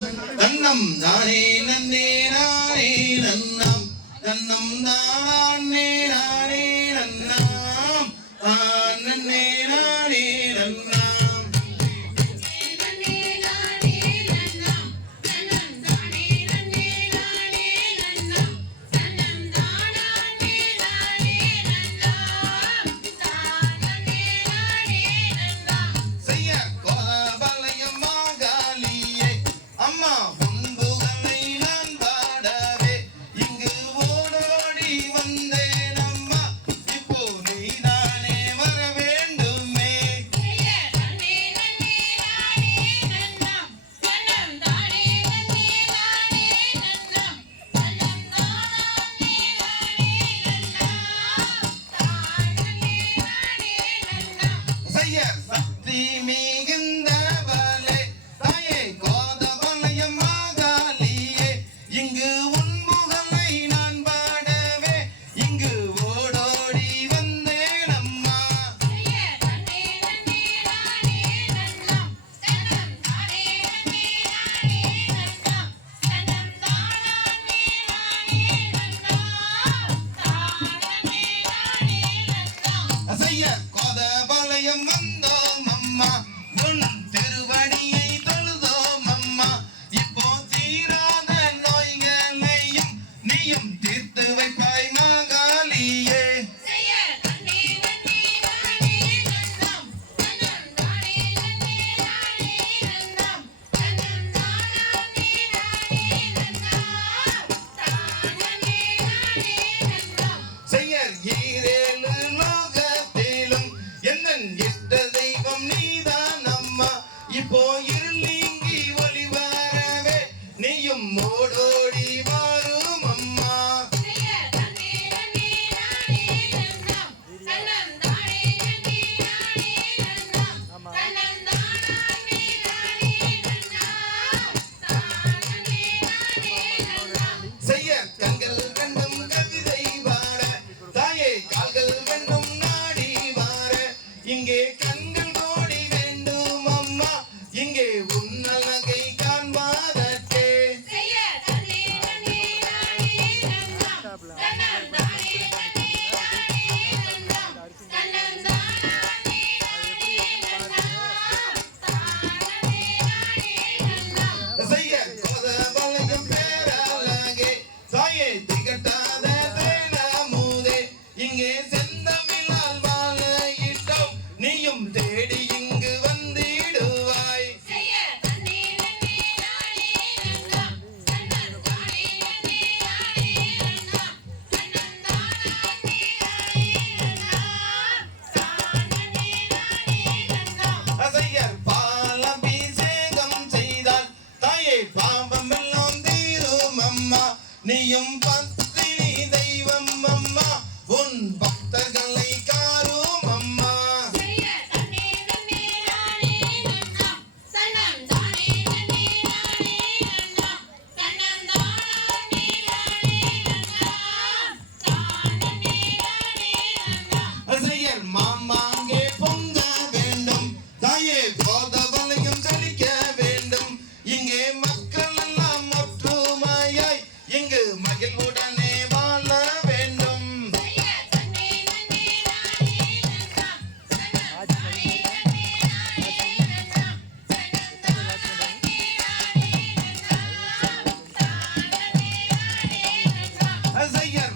தன்னம் நானே நன்னே நானே நன்னம் தன்னம் நானே நானே சக்தி மிகுந்தவளே. தாயே கோதவளையம் மாதாலியே இங்கு உன்முகலை நான் பாடவே. இங்கு ஓடோடி வந்தேன் அம்மா. அசைய கோதவளையம் வந்த இங்கே உன்னலக Yeah.